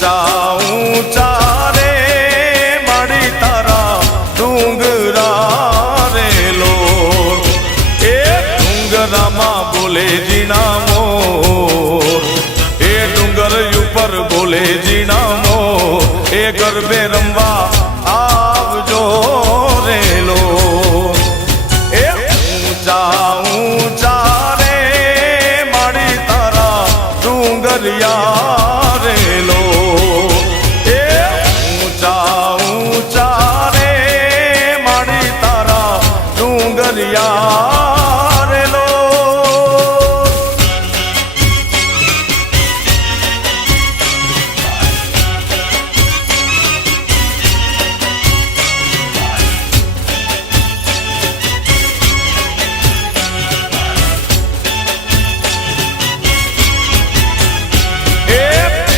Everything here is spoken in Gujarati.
ઊંચા ઊંચા રે માડી તારા ડુંગરા રે લોર એ ડુંગરામાં બોલે જીણા મોર એ ડુંગર ઉપર બોલે જીણા